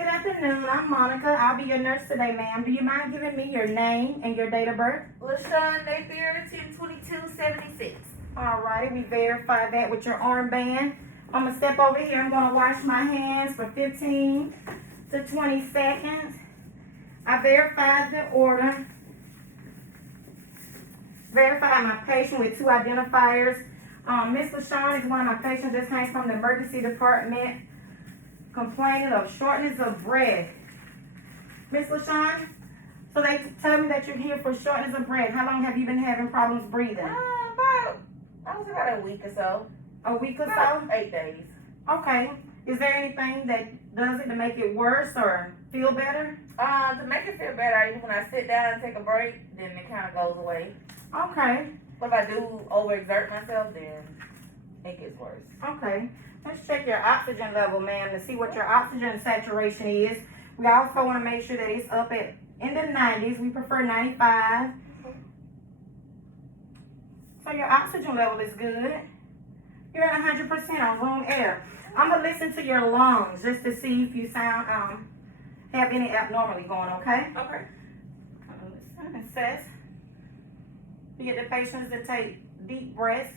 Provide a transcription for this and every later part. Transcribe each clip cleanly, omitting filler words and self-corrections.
Good afternoon. I'm Monica. I'll be your nurse today, ma'am. Do you mind giving me your name and your date of birth? LaShawn Napier, 10/22/76. All righty. We verify that with your armband. I'm going to step over here. I'm going to wash my hands for 15 to 20 seconds. I verified the order. Verified my patient with 2 identifiers. Miss LaShawn is one of my patients just came from the emergency department complaining of shortness of breath. Miss LaShawn, so they tell me that you're here for shortness of breath. How long have you been having problems breathing? About a week or so. A week or About so? 8 days. Okay. Is there anything that does it to make it worse or feel better? To make it feel better, even when I sit down and take a break, then it kind of goes away. Okay. But if I do overexert myself, then it gets worse. Okay. Let's check your oxygen level, ma'am, to see what your oxygen saturation is. We also want to make sure that it's up in the 90s. We prefer 95. So your oxygen level is good. You're at 100% on room air. I'm going to listen to your lungs just to see if you sound have any abnormally going, okay? Okay. Listen, it says you get the patients to take deep breaths.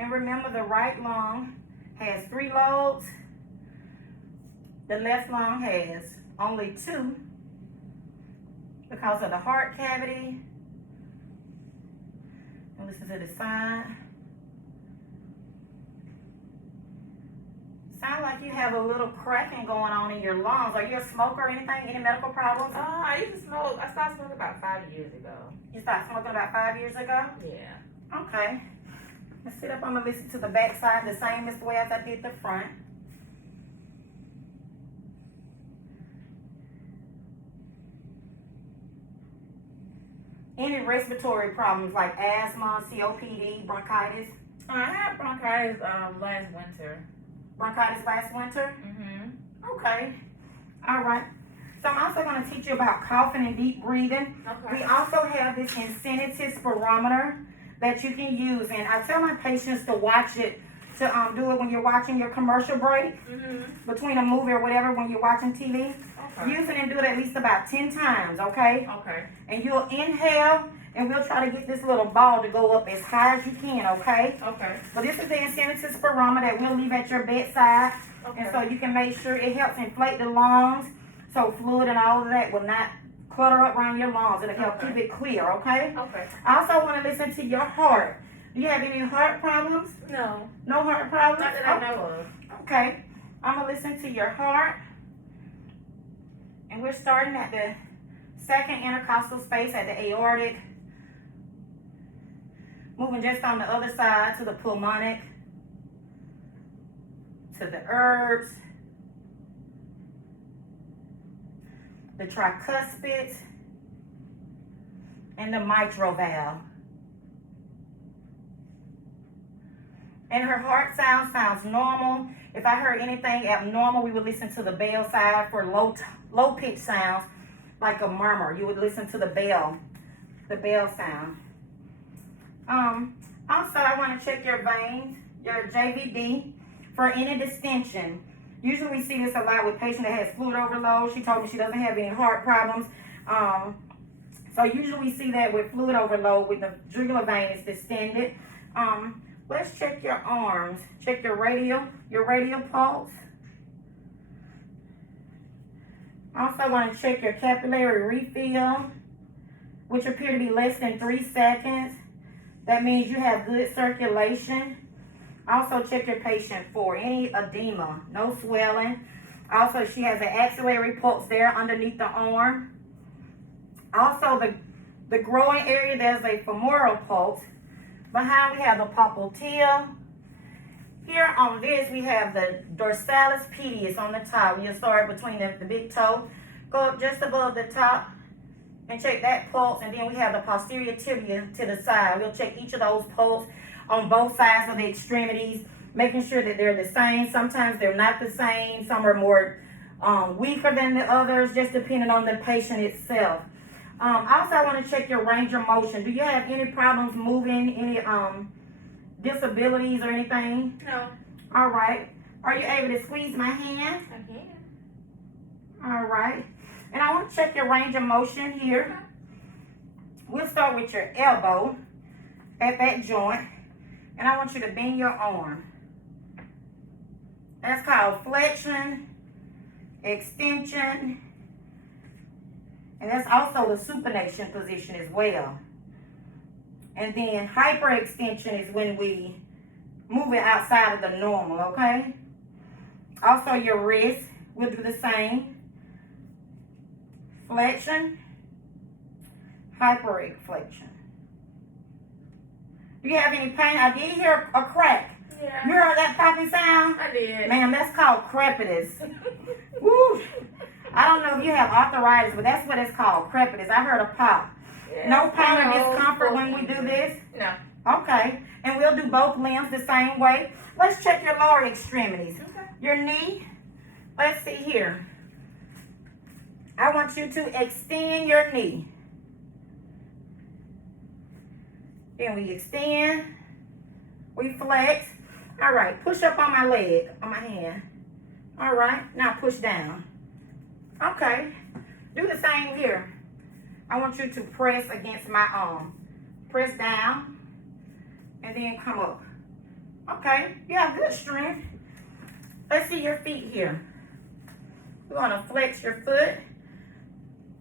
And remember, the right lung has 3 lobes. The left lung has only 2 because of the heart cavity. And listen to the side. Sound like you have a little cracking going on in your lungs. Are you a smoker or anything? Any medical problems? I used to smoke. I stopped smoking about 5 years ago. You stopped smoking about 5 years ago? Yeah. Okay. Let's sit up. I'm going to listen to the back side the same as the way as I did the front. Any respiratory problems like asthma, COPD, bronchitis? I had bronchitis last winter. Bronchitis last winter? Mm-hmm. Okay. All right. So I'm also going to teach you about coughing and deep breathing. Okay. We also have this insanity spirometer that you can use, and I tell my patients to watch it, to do it when you're watching your commercial break, between a movie or whatever, when you're watching TV. Okay. Use it and do it at least about 10 times, okay? Okay. And you'll inhale, and we'll try to get this little ball to go up as high as you can, okay? Okay. So this is the insanity spirometer that we'll leave at your bedside, Okay. and so you can make sure it helps inflate the lungs, so fluid and all of that will not clutter up around your lungs. It'll help keep it clear, okay? Okay. I also want to listen to your heart. Do you have any heart problems? No. No heart problems? Not that I know of. Okay. I'm going to listen to your heart. And we're starting at the second intercostal space at the aortic. Moving just on the other side to the pulmonic, to the herbs, the tricuspid, and the mitral valve. And her heart sounds normal. If I heard anything abnormal, we would listen to the bell side for low pitch sounds, like a murmur. You would listen to the bell sound. Also, I want to check your veins, your JVD, for any distension. Usually we see this a lot with patients that has fluid overload. She told me she doesn't have any heart problems. So usually we see that with fluid overload, with the jugular vein is distended. Let's check your arms. Check your radial pulse. Also want to check your capillary refill, which appear to be less than 3 seconds. That means you have good circulation. Also check your patient for any edema, no swelling. Also, she has an axillary pulse there underneath the arm. Also, the growing area, there's a femoral pulse. Behind, we have the popliteal. Here on this, we have the dorsalis pedis on the top. You'll start between the big toe. Go up just above the top and check that pulse. And then we have the posterior tibia to the side. We'll check each of those pulse on both sides of the extremities. making sure that they're the same. Sometimes they're not the same. Some are more weaker than the others, just depending on the patient itself. Also, I want to check your range of motion. Do you have any problems moving, any disabilities or anything? No. All right. Are you able to squeeze my hand? I can. All right. And I want to check your range of motion here. We'll start with your elbow at that joint. And I want you to bend your arm. That's called flexion, extension, and that's also the supination position as well. And then hyperextension is when we move it outside of the normal, okay? Also your wrist, we'll do the same. Flexion, hyperextension. Do you have any pain? I did hear a crack. Yeah. You heard that popping sound? I did. Ma'am, that's called crepitus. Woo! I don't know if you have arthritis, but that's what it's called, crepitus. I heard a pop. Yeah, No pain or discomfort when we do this? No. Okay. And we'll do both limbs the same way. Let's check your lower extremities. Okay. Your knee. Let's see here. I want you to extend your knee. Then we extend. We flex. All right. Push up on my leg, on my hand. All right. Now push down. Okay. Do the same here. I want you to press against my arm. Press down. And then come up. Okay. You have good strength. Let's see your feet here. We're going to flex your foot.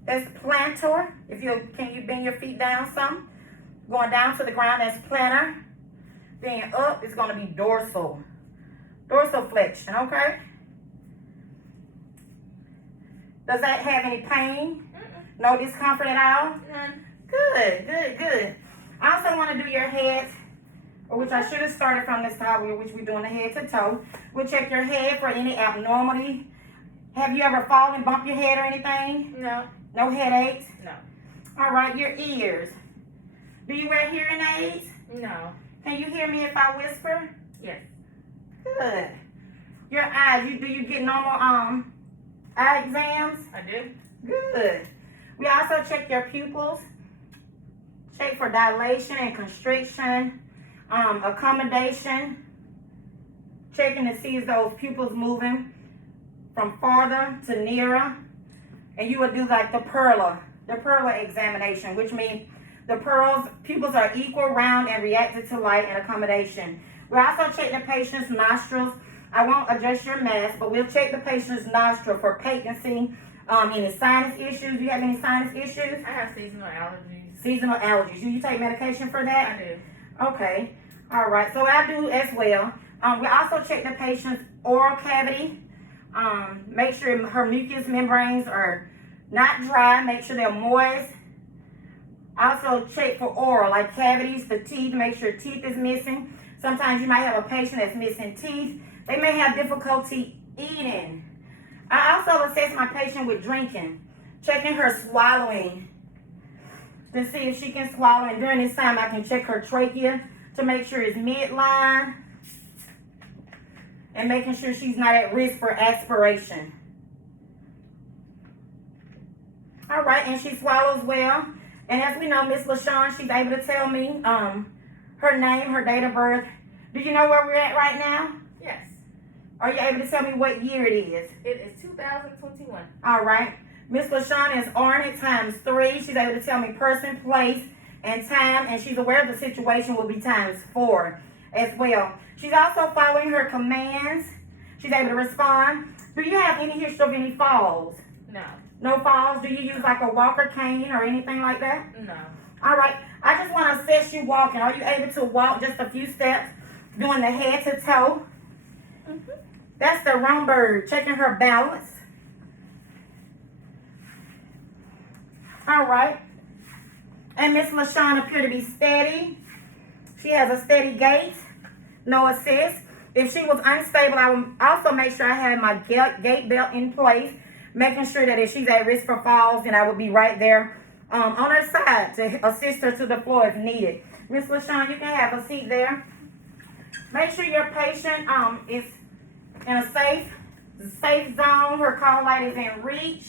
That's plantar. Can you bend your feet down some? Going down to the ground, that's plantar. Then up is going to be dorsal. Dorsal flexion, okay? Does that have any pain? No discomfort at all? None. Good. I also want to do your head, which I should have started from this top, which we're doing the head to toe. We'll check your head for any abnormality. Have you ever fallen and bumped your head or anything? No. No headaches? No. All right, your ears. Do you wear hearing aids? No. Can you hear me if I whisper? Yes. Good. Your eyes, do you get normal eye exams? I do. Good. We also check your pupils. Check for dilation and constriction, accommodation. Checking to see if those pupils moving from farther to nearer. And you would do like the perla examination, which means the pupils are equal, round, and reactive to light and accommodation. We'll also check the patient's nostrils. I won't adjust your mask, but we'll check the patient's nostril for patency, any sinus issues. Do you have any sinus issues? I have seasonal allergies. Seasonal allergies. Do you take medication for that? I do. Okay. All right. So I do as well. We also check the patient's oral cavity. Make sure her mucous membranes are not dry. Make sure they're moist. Also check for oral, like cavities, the teeth. Make sure teeth is missing. Sometimes you might have a patient that's missing teeth. They may have difficulty eating. I also assess my patient with drinking, checking her swallowing to see if she can swallow. And during this time, I can check her trachea to make sure it's midline and making sure she's not at risk for aspiration. All right, and she swallows well. And as we know, Miss LaShawn, she's able to tell me her name, her date of birth. Do you know where we're at right now? Yes. Are you able to tell me what year it is? It is 2021. All right. Miss LaShawn is Arnie times 3. She's able to tell me person, place, and time. And she's aware of the situation will be times 4 as well. She's also following her commands. She's able to respond. Do you have any history of any falls? No. No falls? Do you use like a walker cane or anything like that? No. All right. I just want to assess you walking. Are you able to walk just a few steps, doing the head to toe? Mm-hmm. That's the Rumberg, checking her balance. All right. And Miss LaShawn appear to be steady. She has a steady gait, no assist. If she was unstable, I would also make sure I had my gait belt in place, making sure that if she's at risk for falls, then I would be right there on her side to assist her to the floor if needed. Miss LaShawn, you can have a seat there. Make sure your patient is in a safe zone. Her call light is in reach.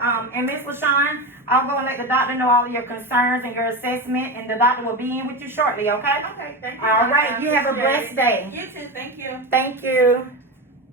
And Miss LaShawn, I'll go and let the doctor know all of your concerns and your assessment, and the doctor will be in with you shortly, okay? Okay, thank you. All right, you have a blessed day. You too, thank you. Thank you.